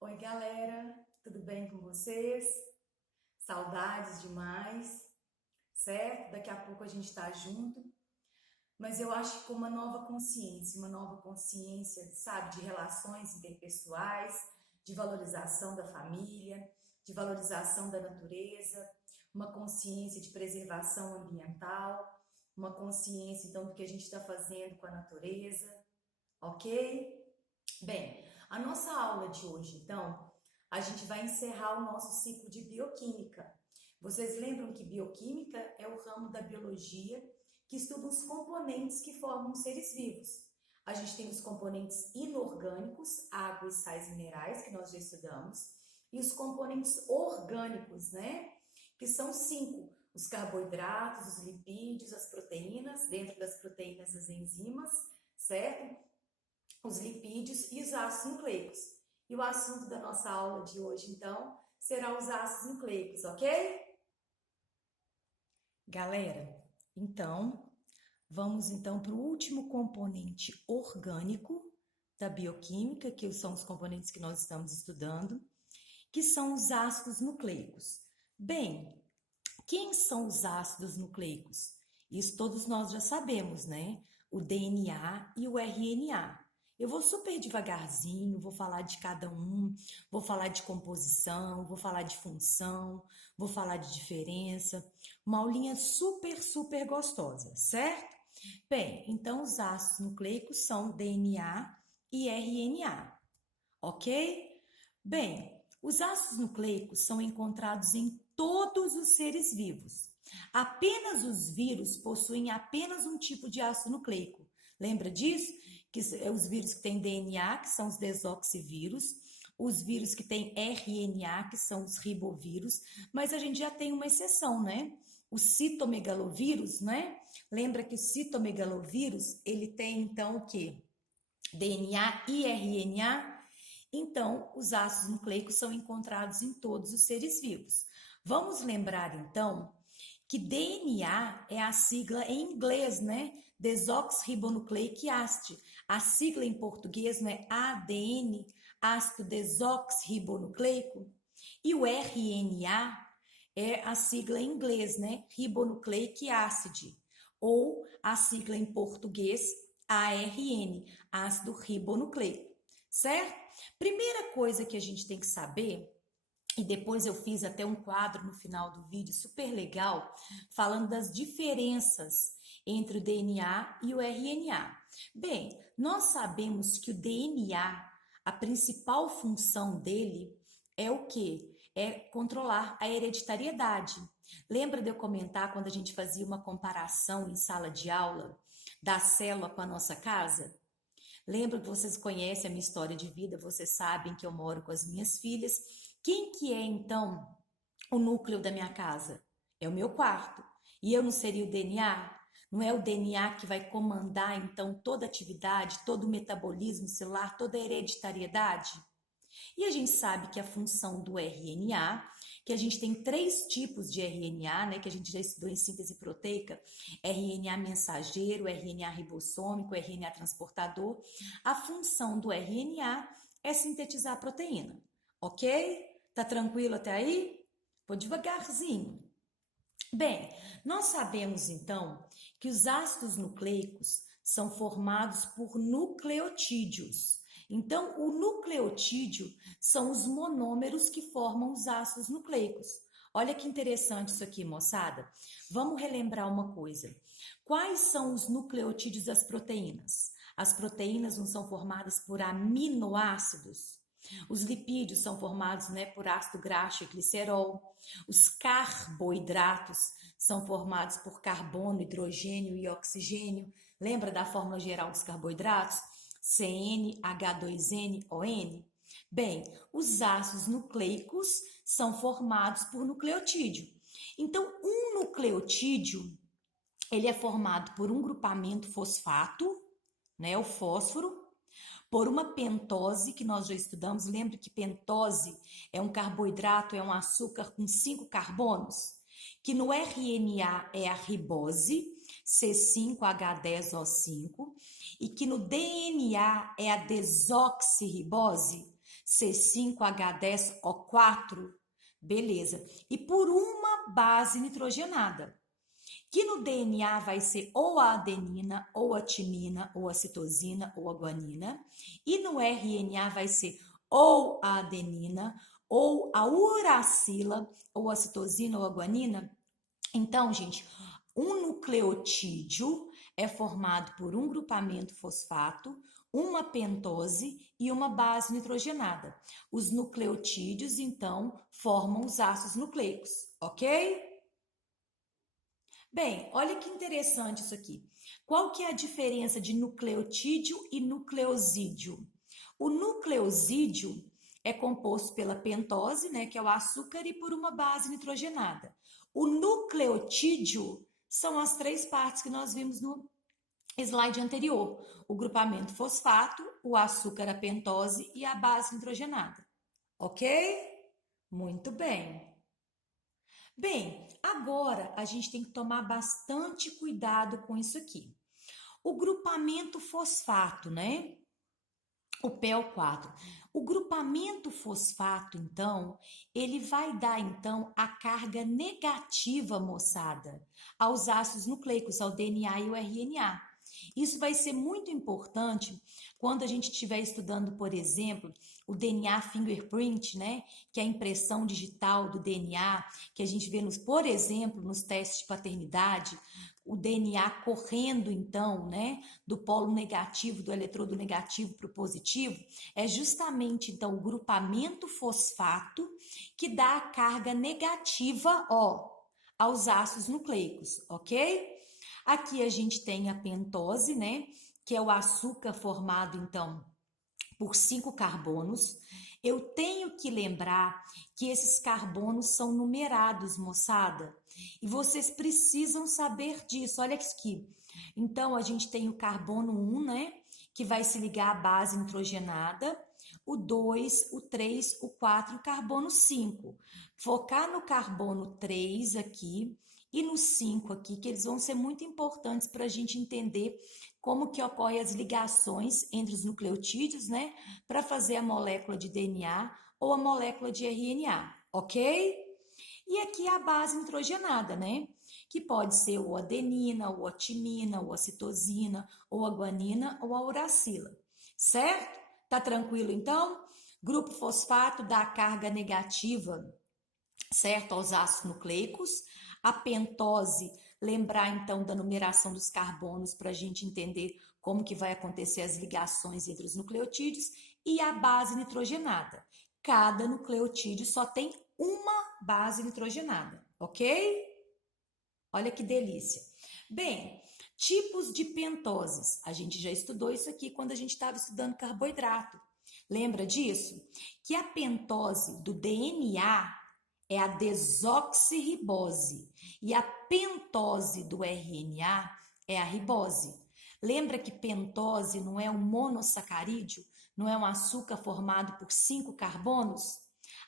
Oi, galera, tudo bem com vocês? Saudades demais, certo? Daqui a pouco a gente tá junto, mas eu acho que com uma nova consciência, sabe, de relações interpessoais, de valorização da família, de valorização da natureza, uma consciência de preservação ambiental, uma consciência, então, do que a gente está fazendo com a natureza, ok? Bem, a nossa aula de hoje, então, a gente vai encerrar o nosso ciclo de bioquímica. Vocês lembram que bioquímica é o ramo da biologia que estuda os componentes que formam os seres vivos. A gente tem os componentes inorgânicos, água e sais minerais, que nós já estudamos, e os componentes orgânicos, né? Que são cinco: os carboidratos, os lipídios, as proteínas, dentro das proteínas, as enzimas, certo? Os lipídios e os ácidos nucleicos. E o assunto da nossa aula de hoje, então, será os ácidos nucleicos, ok? Galera, então, vamos então para o último componente orgânico da bioquímica, que são os componentes que nós estamos estudando, que são os ácidos nucleicos. Bem, quem são os ácidos nucleicos? Isso todos nós já sabemos, né? O DNA e o RNA. Eu vou super devagarzinho, vou falar de cada um, vou falar de composição, vou falar de função, vou falar de diferença. Uma aulinha super gostosa, certo? Bem, então os ácidos nucleicos são DNA e RNA, ok? Bem, os ácidos nucleicos são encontrados em todos os seres vivos. Apenas os vírus possuem apenas um tipo de ácido nucleico. Lembra disso? Que os vírus que têm DNA, que são os desoxivírus, os vírus que têm RNA, que são os ribovírus, mas a gente já tem uma exceção, né? O citomegalovírus, né? Lembra que o citomegalovírus, ele tem então o quê? DNA e RNA. Então, os ácidos nucleicos são encontrados em todos os seres vivos. Vamos lembrar então que DNA é a sigla em inglês, né? Desoxirribonucleic acid. A sigla em português, né? ADN, ácido desoxirribonucleico. E o RNA é a sigla em inglês, né? Ribonucleic acid. Ou a sigla em português, ARN, ácido ribonucleico, certo? Primeira coisa que a gente tem que saber, e depois eu fiz até um quadro no final do vídeo super legal, falando das diferenças entre o DNA e o RNA. Bem, nós sabemos que o DNA, a principal função dele é o quê? É controlar a hereditariedade. Lembra de eu comentar quando a gente fazia uma comparação em sala de aula da célula com a nossa casa? Lembra que vocês conhecem a minha história de vida, vocês sabem que eu moro com as minhas filhas. Quem que é, então, o núcleo da minha casa? É o meu quarto. E eu não seria o DNA? Não é o DNA que vai comandar, então, toda a atividade, todo o metabolismo celular, toda a hereditariedade? E a gente sabe que a função do RNA, que a gente tem três tipos de RNA, né, que a gente já estudou em síntese proteica: RNA mensageiro, RNA ribossômico, RNA transportador. A função do RNA é sintetizar a proteína, ok? Tá tranquilo até aí? Vou devagarzinho. Bem, nós sabemos então que os ácidos nucleicos são formados por nucleotídeos. Então, o nucleotídeo são os monômeros que formam os ácidos nucleicos. Olha que interessante isso aqui, moçada. Vamos relembrar uma coisa. Quais são os nucleotídeos das proteínas? As proteínas não são formadas por aminoácidos? Os lipídios são formados, né, por ácido graxo e glicerol. Os carboidratos são formados por carbono, hidrogênio e oxigênio. Lembra da fórmula geral dos carboidratos? CnH2nOn. Bem, os ácidos nucleicos são formados por nucleotídeo. Então, um nucleotídeo, ele é formado por um grupamento fosfato, né, o fósforo, por uma pentose, que nós já estudamos. Lembra que pentose é um carboidrato, é um açúcar com 5 carbonos? Que no RNA é a ribose, C5H10O5, e que no DNA é a desoxirribose, C5H10O4? Beleza. E por uma base nitrogenada, que no DNA vai ser ou a adenina, ou a timina, ou a citosina, ou a guanina, e no RNA vai ser ou a adenina, ou a uracila, ou a citosina, ou a guanina. Então, gente, um nucleotídeo é formado por um grupamento fosfato, uma pentose e uma base nitrogenada. Os nucleotídeos, então, formam os ácidos nucleicos, ok? Bem, olha que interessante isso aqui. Qual que é a diferença de nucleotídeo e nucleosídeo? O nucleosídeo é composto pela pentose, né, que é o açúcar, e por uma base nitrogenada. O nucleotídeo são as três partes que nós vimos no slide anterior: o grupamento fosfato, o açúcar, a pentose e a base nitrogenada. Ok? Muito bem. Bem, agora a gente tem que tomar bastante cuidado com isso aqui. O grupamento fosfato, né? O PO4. O grupamento fosfato, então, ele vai dar, então, a carga negativa, moçada, aos ácidos nucleicos, ao DNA e ao RNA. Isso vai ser muito importante quando a gente estiver estudando, por exemplo, o DNA fingerprint, né? Que é a impressão digital do DNA, que a gente vê, por exemplo, nos testes de paternidade, o DNA correndo, então, né? Do polo negativo, do eletrodo negativo para o positivo, é justamente, então, o grupamento fosfato que dá a carga negativa, ó, aos ácidos nucleicos, ok? Aqui a gente tem a pentose, né? Que é o açúcar formado, então, por 5 carbonos. Eu tenho que lembrar que esses carbonos são numerados, moçada. E vocês precisam saber disso. Olha aqui. Então, a gente tem o carbono 1, né? Que vai se ligar à base nitrogenada. O 2, o 3, o 4 e o carbono 5. Focar no carbono 3 aqui e no 5 aqui, que eles vão ser muito importantes para a gente entender como que ocorrem as ligações entre os nucleotídeos, né, para fazer a molécula de DNA ou a molécula de RNA, ok? E aqui a base nitrogenada, né, que pode ser ou a adenina, ou a timina, ou a citosina, ou a guanina, ou a uracila, certo? Tá tranquilo então? Grupo fosfato dá carga negativa, certo, aos ácidos nucleicos. A pentose, lembrar então da numeração dos carbonos para a gente entender como que vai acontecer as ligações entre os nucleotídeos, e a base nitrogenada. Cada nucleotídeo só tem uma base nitrogenada, ok? Olha que delícia. Bem, tipos de pentoses. A gente já estudou isso aqui quando a gente estava estudando carboidrato. Lembra disso? Que a pentose do DNA é a desoxirribose e a pentose do RNA é a ribose. Lembra que pentose não é um monossacarídeo, não é um açúcar formado por 5 carbonos?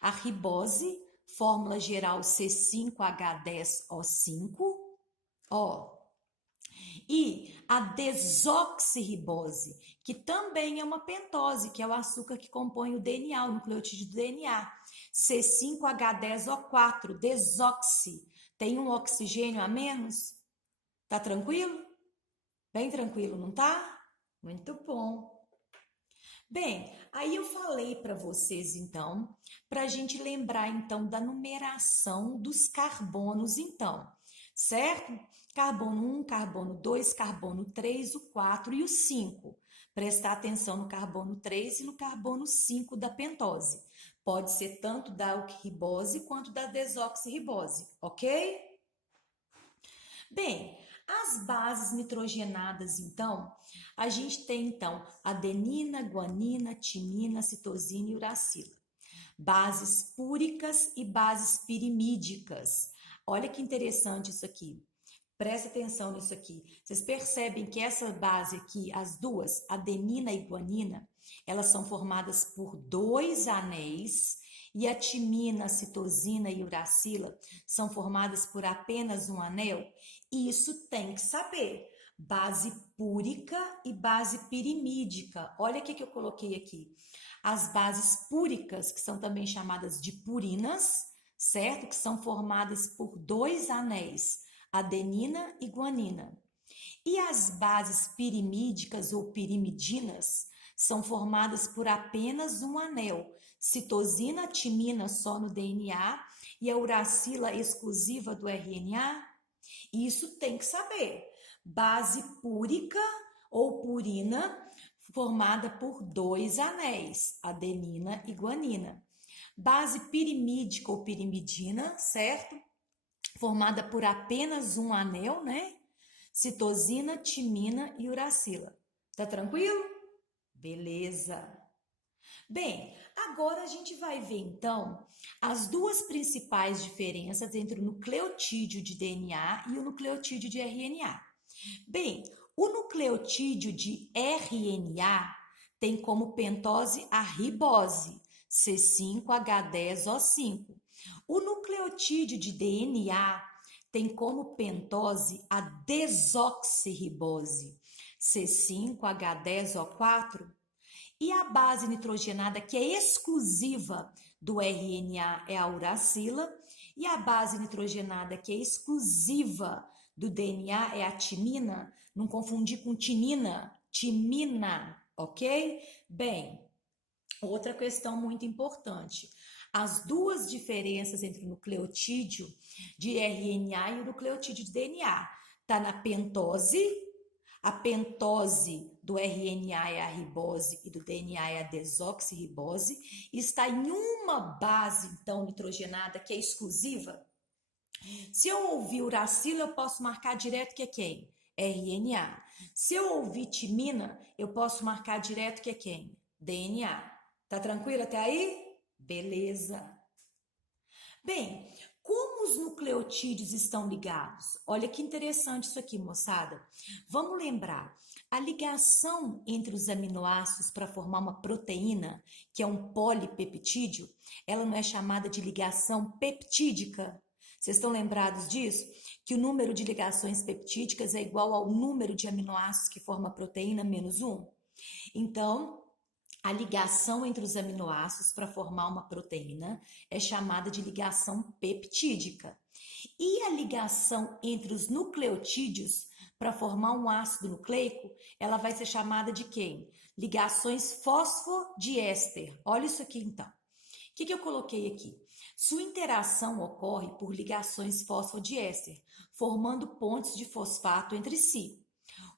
A ribose, fórmula geral C5H10O5, ó. E a desoxirribose, que também é uma pentose, que é o açúcar que compõe o DNA, o nucleotídeo do DNA. C5H10O4, desoxi. Tem um oxigênio a menos? Tá tranquilo? Bem tranquilo, não tá? Muito bom. Bem, aí eu falei para vocês então, para a gente lembrar então da numeração dos carbonos então, certo? Carbono 1, carbono 2, carbono 3, o 4 e o 5. Prestar atenção no carbono 3 e no carbono 5 da pentose. Pode ser tanto da ribose quanto da desoxirribose, ok? Bem, as bases nitrogenadas, então, a gente tem, então, adenina, guanina, timina, citosina e uracila. Bases púricas e bases pirimídicas. Olha que interessante isso aqui. Presta atenção nisso aqui. Vocês percebem que essa base aqui, as duas, adenina e guanina, elas são formadas por 2 anéis, e a timina, a citosina e a uracila são formadas por apenas um anel. E isso tem que saber. Base púrica e base pirimídica. Olha o que eu coloquei aqui. as bases púricas, que são também chamadas de purinas, certo? Que são formadas por dois anéis, adenina e guanina. E as bases pirimídicas ou pirimidinas são formadas por apenas um anel, citosina, timina só no DNA e a uracila exclusiva do RNA. Isso tem que saber. Base púrica ou purina formada por dois anéis, adenina e guanina. Base pirimídica ou pirimidina, certo? Formada por apenas um anel, né? Citosina, timina e uracila. Tá tranquilo? Beleza. Bem, agora a gente vai ver então as duas principais diferenças entre o nucleotídeo de DNA e o nucleotídeo de RNA. Bem, o nucleotídeo de RNA tem como pentose a ribose, C5H10O5. O nucleotídeo de DNA tem como pentose a desoxirribose, C5H10O4. E a base nitrogenada que é exclusiva do RNA é a uracila, e a base nitrogenada que é exclusiva do DNA é a timina, não confundir com tinina, timina, ok? Bem, outra questão muito importante. As duas diferenças entre o nucleotídeo de RNA e o nucleotídeo de DNA. Está na pentose. A pentose do RNA é a ribose e do DNA é a desoxirribose. Está em uma base, então, nitrogenada que é exclusiva. Se eu ouvir uracila, eu posso marcar direto que é quem? RNA. Se eu ouvir timina, eu posso marcar direto que é quem? DNA. Tá tranquilo até aí? Beleza. Bem, como os nucleotídeos estão ligados? Olha que interessante isso aqui, moçada. Vamos lembrar, a ligação entre os aminoácidos para formar uma proteína, que é um polipeptídeo, ela não é chamada de ligação peptídica. Vocês estão lembrados disso? Que o número de ligações peptídicas é igual ao número de aminoácidos que forma a proteína menos 1. Então, a ligação entre os aminoácidos para formar uma proteína é chamada de ligação peptídica. E a ligação entre os nucleotídeos para formar um ácido nucleico, ela vai ser chamada de quem? Ligações fosfodiéster. Olha isso aqui então. O que eu coloquei aqui? Sua interação ocorre por ligações fosfodiéster, formando pontes de fosfato entre si.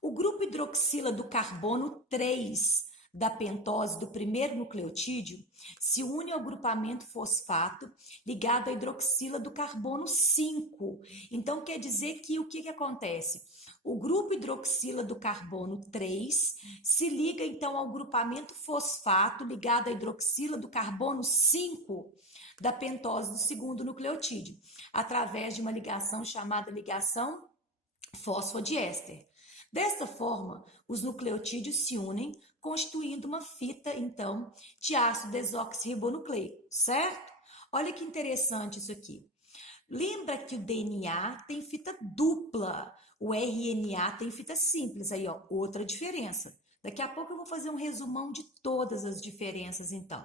O grupo hidroxila do carbono 3 da pentose do primeiro nucleotídeo se une ao grupamento fosfato ligado à hidroxila do carbono 5. Então, quer dizer que o que acontece? O grupo hidroxila do carbono 3 se liga, então, ao grupamento fosfato ligado à hidroxila do carbono 5 da pentose do segundo nucleotídeo, através de uma ligação chamada ligação fosfodiéster. Desta forma, os nucleotídeos se unem, constituindo uma fita, então, de ácido desoxirribonucleico, certo? Olha que interessante isso aqui. Lembra que o DNA tem fita dupla, o RNA tem fita simples, aí ó, outra diferença. Daqui a pouco eu vou fazer um resumão de todas as diferenças, então.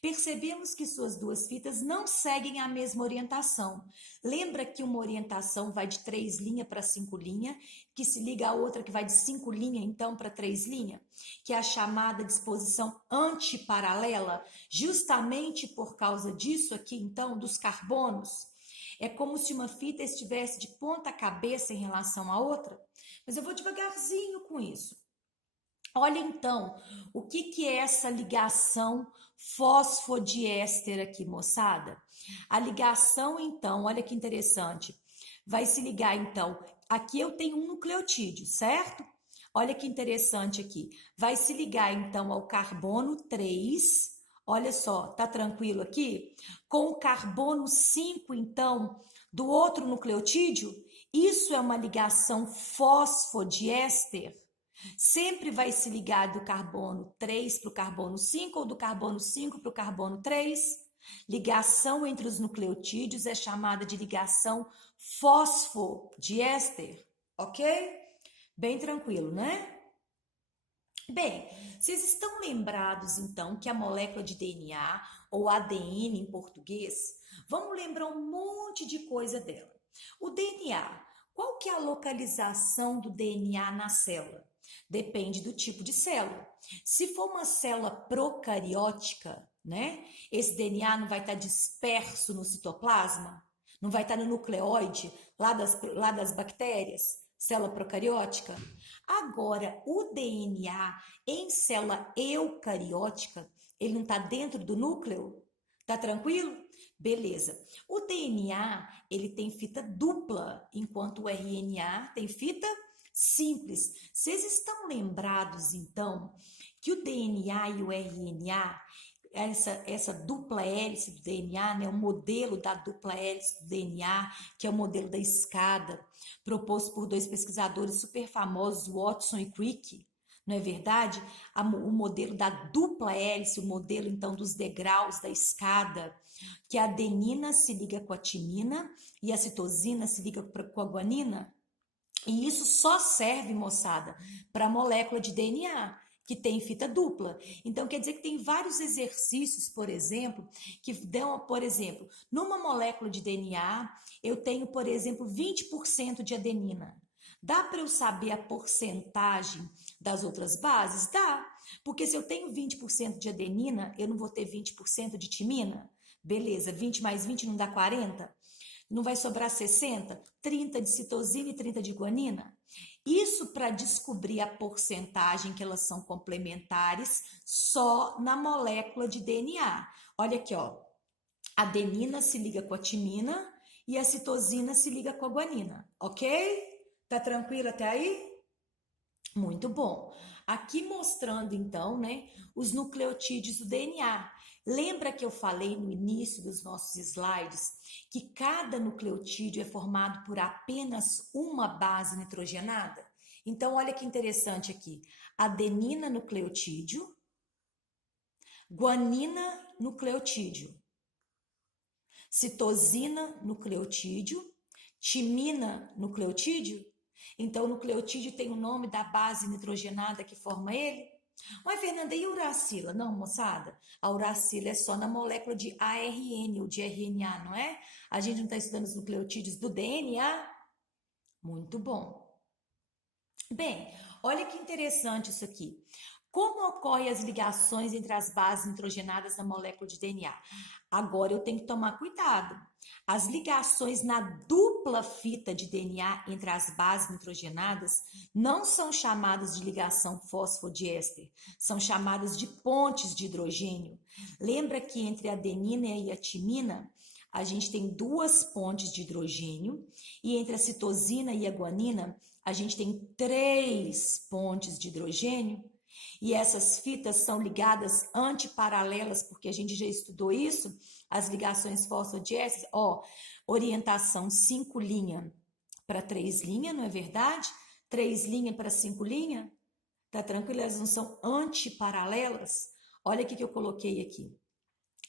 Percebemos que suas duas fitas não seguem a mesma orientação. Lembra que uma orientação vai de 3 linhas para 5 linhas, que se liga a outra que vai de 5 linhas, então, para 3 linhas? Que é a chamada disposição antiparalela, justamente por causa disso aqui, então, dos carbonos. É como se uma fita estivesse de ponta cabeça em relação à outra. Mas eu vou devagarzinho com isso. Olha então, o que é essa ligação fosfodiéster aqui, moçada? A ligação, então, olha que interessante, vai se ligar, então, aqui eu tenho um nucleotídeo, certo? Olha que interessante aqui, vai se ligar, então, ao carbono 3, olha só, tá tranquilo aqui? Com o carbono 5, então, do outro nucleotídeo, isso é uma ligação fosfodiéster. Sempre vai se ligar do carbono 3 para o carbono 5 ou do carbono 5 para o carbono 3. Ligação entre os nucleotídeos é chamada de ligação fosfodiéster, ok? Bem tranquilo, né? Bem, vocês estão lembrados então que a molécula de DNA, ou ADN em português, vamos lembrar um monte de coisa dela. O DNA, qual que é a localização do DNA na célula? Depende do tipo de célula. Se for uma célula procariótica, né? Esse DNA não vai estar disperso no citoplasma? Não vai estar no nucleóide lá das bactérias? Célula procariótica? Agora, o DNA em célula eucariótica, ele não está dentro do núcleo? Tá tranquilo? Beleza. O DNA, ele tem fita dupla, enquanto o RNA tem fita simples. Vocês estão lembrados, então, que o DNA e o RNA, essa dupla hélice do DNA, né, o modelo da dupla hélice do DNA, que é o modelo da escada, proposto por dois pesquisadores super famosos, Watson e Crick, não é verdade? O modelo da dupla hélice, o modelo então dos degraus da escada, que a adenina se liga com a timina e a citosina se liga com a guanina. E isso só serve, moçada, para a molécula de DNA, que tem fita dupla. Então, quer dizer que tem vários exercícios, por exemplo, que dão, por exemplo, numa molécula de DNA, eu tenho, por exemplo, 20% de adenina. Dá para eu saber a porcentagem das outras bases? Dá. Porque se eu tenho 20% de adenina, eu não vou ter 20% de timina? Beleza, 20 mais 20 não dá 40? Não vai sobrar 60? 30 de citosina e 30 de guanina? Isso para descobrir a porcentagem que elas são complementares só na molécula de DNA. Olha aqui, ó. A adenina se liga com a timina e a citosina se liga com a guanina, ok? Tá tranquilo até aí? Muito bom. Aqui mostrando então, né, os nucleotídeos do DNA. Lembra que eu falei no início dos nossos slides que cada nucleotídeo é formado por apenas uma base nitrogenada? Então, olha que interessante aqui. Adenina nucleotídeo, guanina nucleotídeo, citosina nucleotídeo, timina nucleotídeo. Então, o nucleotídeo tem o nome da base nitrogenada que forma ele? Mas, Fernanda, e uracila? Não, moçada, a uracila é só na molécula de ARN ou de RNA, não é? A gente não está estudando os nucleotídeos do DNA? Muito bom. Bem, olha que interessante isso aqui. Como ocorrem as ligações entre as bases nitrogenadas na molécula de DNA? Agora eu tenho que tomar cuidado. As ligações na dupla fita de DNA entre as bases nitrogenadas não são chamadas de ligação fosfodiéster, são chamadas de pontes de hidrogênio. Lembra que entre a adenina e a timina, a gente tem duas pontes de hidrogênio, e entre a citosina e a guanina, a gente tem 3 pontes de hidrogênio. E essas fitas são ligadas antiparalelas, porque a gente já estudou isso, as ligações fosfodiésteres, ó, orientação 5' para 3', não é verdade? 3' para 5', tá tranquilo? Elas não são antiparalelas? Olha o que eu coloquei aqui.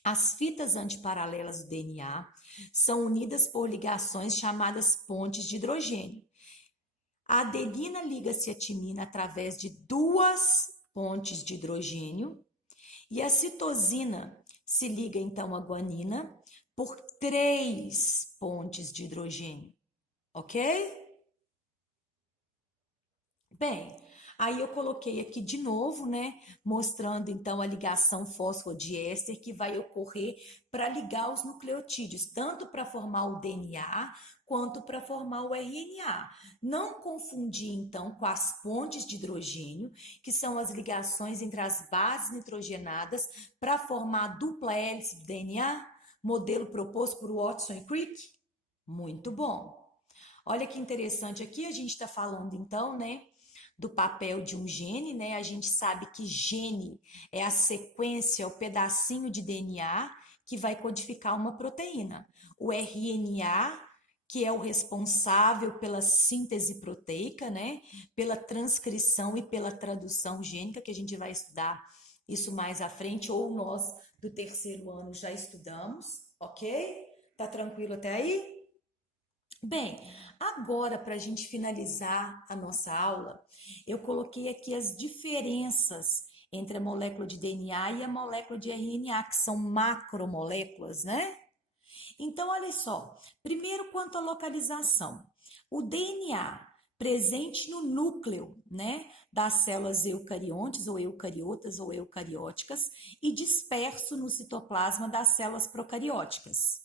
As fitas antiparalelas do DNA são unidas por ligações chamadas pontes de hidrogênio. A adenina liga-se à timina através de 2 pontes de hidrogênio e a citosina se liga então à guanina por 3 pontes de hidrogênio, ok? Bem, aí eu coloquei aqui de novo, né, mostrando então a ligação fosfodiéster que vai ocorrer para ligar os nucleotídeos, tanto para formar o DNA quanto para formar o RNA. Não confundir então com as pontes de hidrogênio, que são as ligações entre as bases nitrogenadas para formar a dupla hélice do DNA, modelo proposto por Watson e Crick. Muito bom. Olha que interessante aqui, a gente está falando então, né, do papel de um gene, né? A gente sabe que gene é a sequência, o pedacinho de DNA que vai codificar uma proteína. O RNA, que é o responsável pela síntese proteica, né? Pela transcrição e pela tradução gênica, que a gente vai estudar isso mais à frente, ou nós do 3º ano já estudamos, ok? Tá tranquilo até aí? Bem, agora para a gente finalizar a nossa aula, eu coloquei aqui as diferenças entre a molécula de DNA e a molécula de RNA, que são macromoléculas, né? Então, olha só. Primeiro, quanto à localização. O DNA presente no núcleo, né, das células eucariontes ou eucariotas ou eucarióticas e disperso no citoplasma das células procarióticas.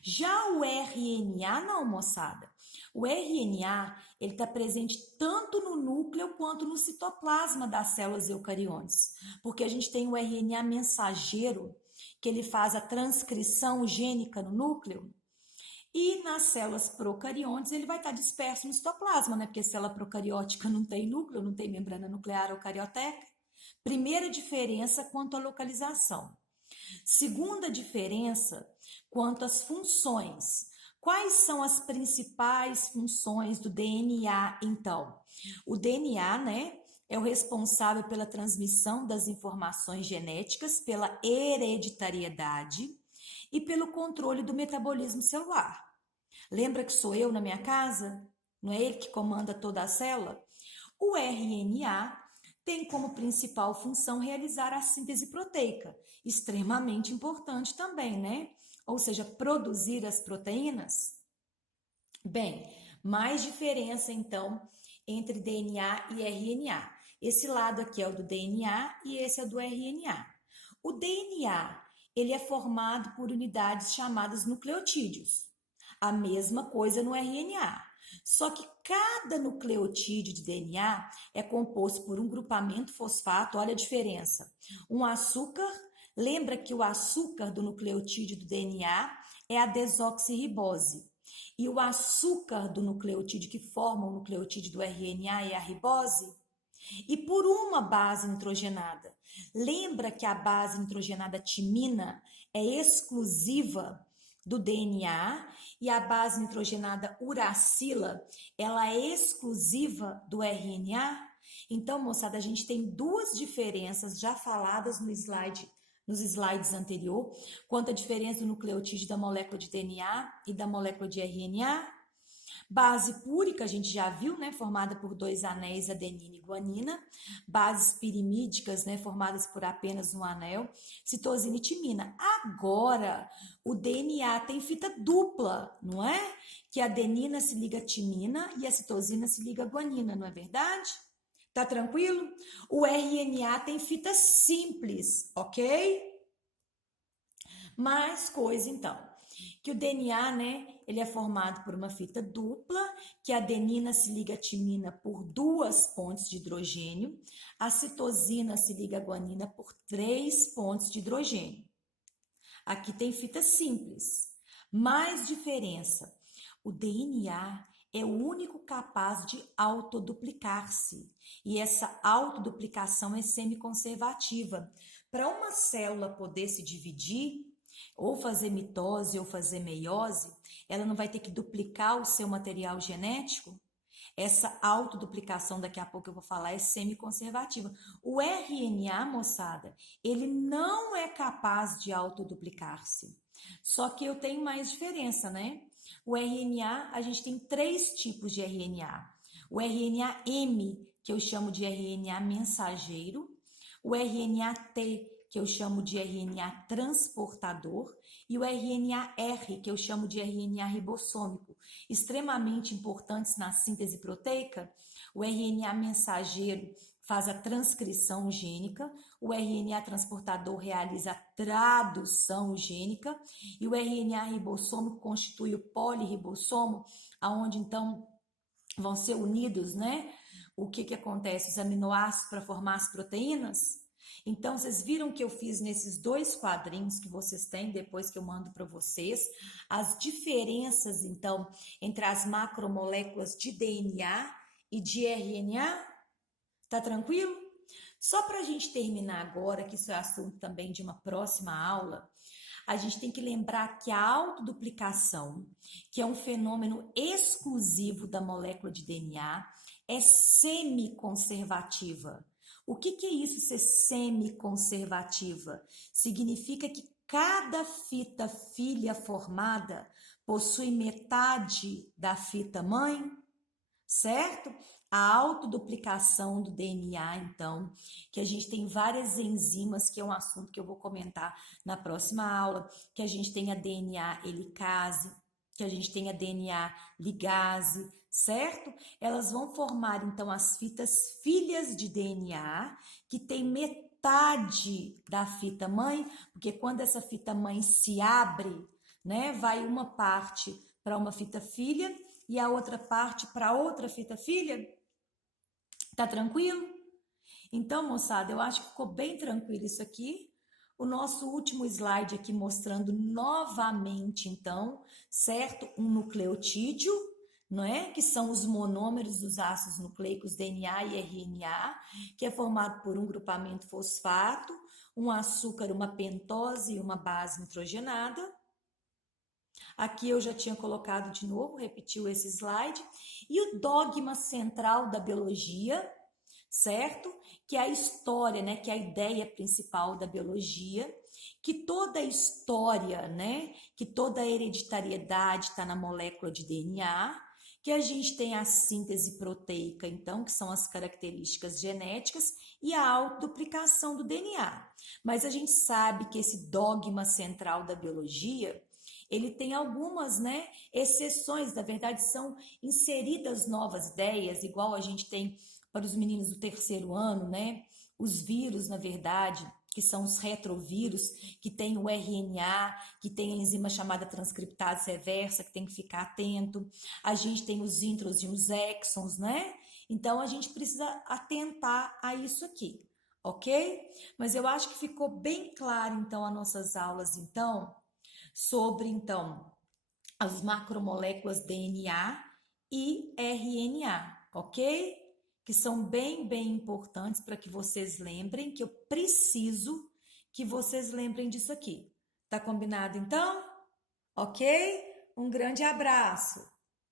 Já o RNA, não, moçada. O RNA, ele está presente tanto no núcleo quanto no citoplasma das células eucariontes, porque a gente tem o RNA mensageiro, que ele faz a transcrição gênica no núcleo, e nas células procariontes ele vai estar disperso no citoplasma, né? Porque célula procariótica não tem núcleo, não tem membrana nuclear ou carioteca. Primeira diferença quanto à localização. Segunda diferença, quanto às funções. Quais são as principais funções do DNA, então? O DNA, né, é o responsável pela transmissão das informações genéticas, pela hereditariedade e pelo controle do metabolismo celular. Lembra que sou eu na minha casa? Não é ele que comanda toda a célula? O RNA tem como principal função realizar a síntese proteica, extremamente importante também, né? Ou seja, produzir as proteínas. Bem, mais diferença então entre DNA e RNA. Esse lado aqui é o do DNA e esse é o do RNA. O DNA, ele é formado por unidades chamadas nucleotídeos. A mesma coisa no RNA. Só que cada nucleotídeo de DNA é composto por um grupamento fosfato, olha a diferença. Um açúcar, lembra que o açúcar do nucleotídeo do DNA é a desoxirribose. E o açúcar do nucleotídeo que forma o nucleotídeo do RNA é a ribose. E por uma base nitrogenada. Lembra que a base nitrogenada timina é exclusiva do DNA e a base nitrogenada uracila, ela é exclusiva do RNA? Então, moçada, a gente tem duas diferenças já faladas nos slides anterior, quanto à diferença do nucleotídeo da molécula de DNA e da molécula de RNA. Base púrica, a gente já viu, né, formada por dois anéis, adenina e guanina. Bases pirimídicas, né, formadas por apenas um anel, citosina e timina. Agora, o DNA tem fita dupla, não é? Que a adenina se liga à timina e a citosina se liga à guanina, não é verdade? Tá tranquilo? O RNA tem fita simples, ok? Mais coisa, então. Que o DNA, né, ele é formado por uma fita dupla, que a adenina se liga à timina por duas pontes de hidrogênio, a citosina se liga à guanina por três pontes de hidrogênio. Aqui tem fita simples. Mais diferença. O DNA é o único capaz de autoduplicar-se. E essa autoduplicação é semiconservativa. Para uma célula poder se dividir, ou fazer mitose ou fazer meiose, ela não vai ter que duplicar o seu material genético? Essa autoduplicação, daqui a pouco eu vou falar, é semiconservativa. O RNA, moçada, ele não é capaz de autoduplicar-se. Só que eu tenho mais diferença, né? O RNA, a gente tem três tipos de RNA. O RNA-M, que eu chamo de RNA mensageiro, o RNA-T, que eu chamo de RNA transportador, e o RNA-R, que eu chamo de RNA ribossômico, extremamente importantes na síntese proteica. O RNA mensageiro faz a transcrição gênica, o RNA transportador realiza a tradução gênica, e o RNA ribossômico constitui o polirribossomo, aonde então vão ser unidos, né? O que acontece? Os aminoácidos para formar as proteínas. Então, vocês viram que eu fiz nesses dois quadrinhos que vocês têm, depois que eu mando para vocês, as diferenças, então, entre as macromoléculas de DNA e de RNA? Tá tranquilo? Só para a gente terminar agora, que isso é assunto também de uma próxima aula, a gente tem que lembrar que a autoduplicação, que é um fenômeno exclusivo da molécula de DNA, é semiconservativa. O que é isso, ser semiconservativa? Significa que cada fita filha formada possui metade da fita mãe, certo? A autoduplicação do DNA, então, que a gente tem várias enzimas, que é um assunto que eu vou comentar na próxima aula, que a gente tem a DNA helicase, que a gente tem a DNA ligase, certo? Elas vão formar, então, as fitas filhas de DNA, que tem metade da fita mãe, porque quando essa fita mãe se abre, né, vai uma parte para uma fita filha e a outra parte para outra fita filha. Tá tranquilo? Então, moçada, eu acho que ficou bem tranquilo isso aqui. O nosso último slide aqui mostrando novamente, então, certo? Um nucleotídeo, não é? Que são os monômeros dos ácidos nucleicos DNA e RNA, que é formado por um grupamento fosfato, um açúcar, uma pentose e uma base nitrogenada. Aqui eu já tinha colocado de novo, repetiu esse slide. E o dogma central da biologia, certo? Que é a história, né? Que é a ideia principal da biologia, que toda a história, né? Que toda a hereditariedade está na molécula de DNA, que a gente tem a síntese proteica, então, que são as características genéticas, e a autoduplicação do DNA. Mas a gente sabe que esse dogma central da biologia, ele tem algumas, né, exceções, na verdade são inseridas novas ideias, igual a gente tem para os meninos do terceiro ano, né, os vírus, na verdade, que são os retrovírus, que tem o RNA, que tem a enzima chamada transcriptase reversa, que tem que ficar atento. A gente tem os introns e os exons, né? Então, a gente precisa atentar a isso aqui, ok? Mas eu acho que ficou bem claro, então, as nossas aulas, então, sobre, então, as macromoléculas DNA e RNA, ok? Que são bem importantes para que vocês lembrem, que eu preciso que vocês lembrem disso aqui. Tá combinado, então? Ok? Um grande abraço!